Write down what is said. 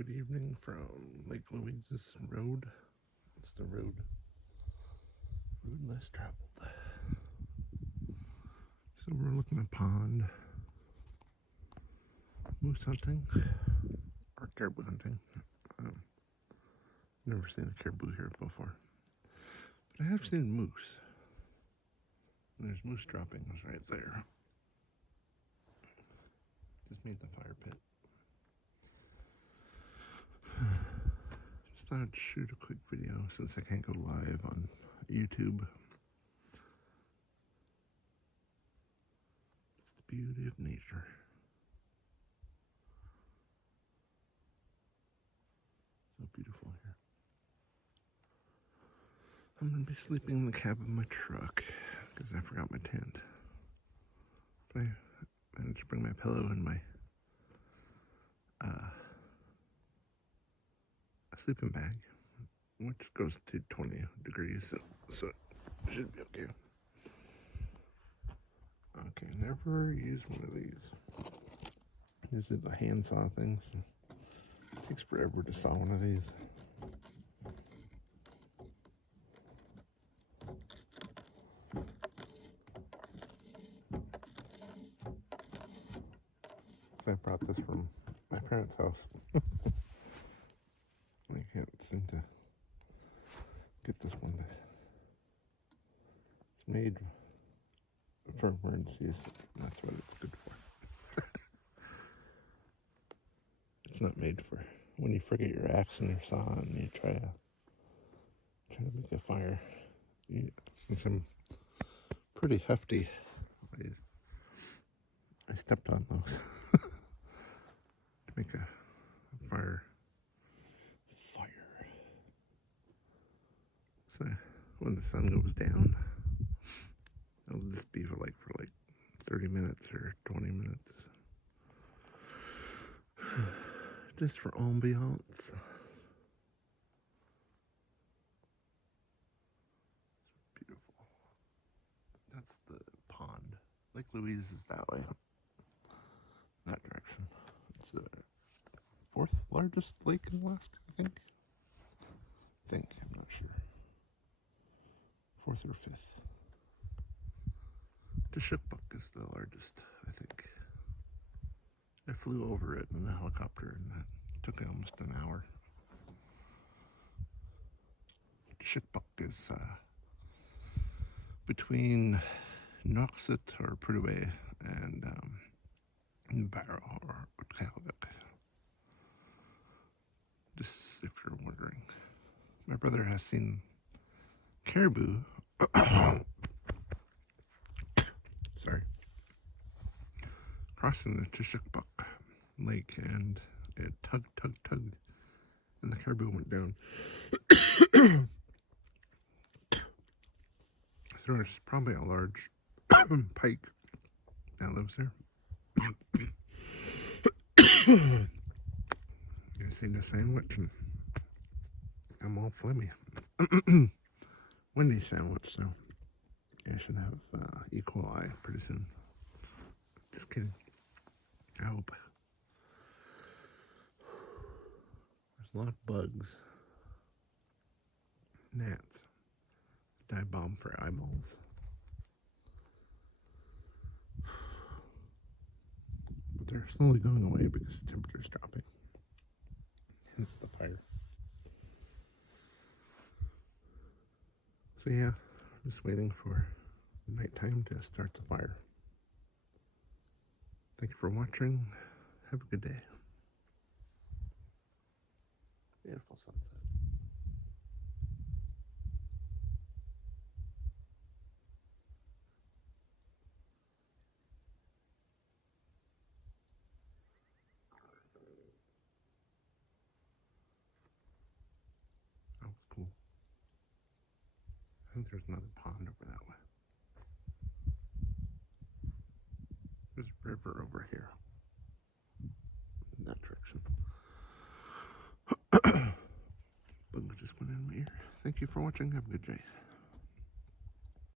Good evening from Lake Louise's road. It's the road less traveled. So we're looking at a pond, moose hunting, or caribou hunting. Never seen a caribou here before, but I have seen moose. And there's moose droppings right there. Just made the fire pit. Just thought I'd shoot a quick video since I can't go live on YouTube. Just the beauty of nature. So beautiful here. I'm going to be sleeping in the cab of my truck because I forgot my tent. But I managed to bring my pillow and my sleeping bag, which goes to 20 degrees, so it should be okay. Okay, never use one of these. These are the handsaw things. It takes forever to saw one of these. I brought this from my parents' house. I can't seem to get this one. It's made for emergencies. That's what it's good for. It's not made for when you forget your axe and your saw and you try to make a fire. Since I'm pretty hefty, I stepped on those to make a fire. So when the sun goes down, it'll just be for like 30 minutes or 20 minutes. Just for ambiance. Beautiful. That's the pond. Lake Louise is that way. That direction. It's the fourth largest lake in Alaska, I think. I'm not sure. Fourth or fifth. Tishukbuk is the largest, I think. I flew over it in a helicopter and that took almost an hour. Tishukbuk is between Noxit or Prudhoe and Barrow or Utqiagvik. Just if you're wondering. My brother has seen caribou. Sorry. Crossing the Tishukbuk Lake, and it tugged, and the caribou went down. So there's probably a large pike that lives there. You see the sandwich, and I'm all flimmy. Wendy's sandwich, so I should have E. coli pretty soon. Just kidding. I hope. There's a lot of bugs. Gnats. Dive bomb for eyeballs. But they're slowly going away because the temperature's dropping. Hence the fire. So yeah, just waiting for nighttime to start the fire. Thank you for watching. Have a good day. Beautiful sunset. That was cool. I think there's another pond over that way. There's a river over here. In that direction. Bug just went in my ear. Thank you for watching. Have a good day.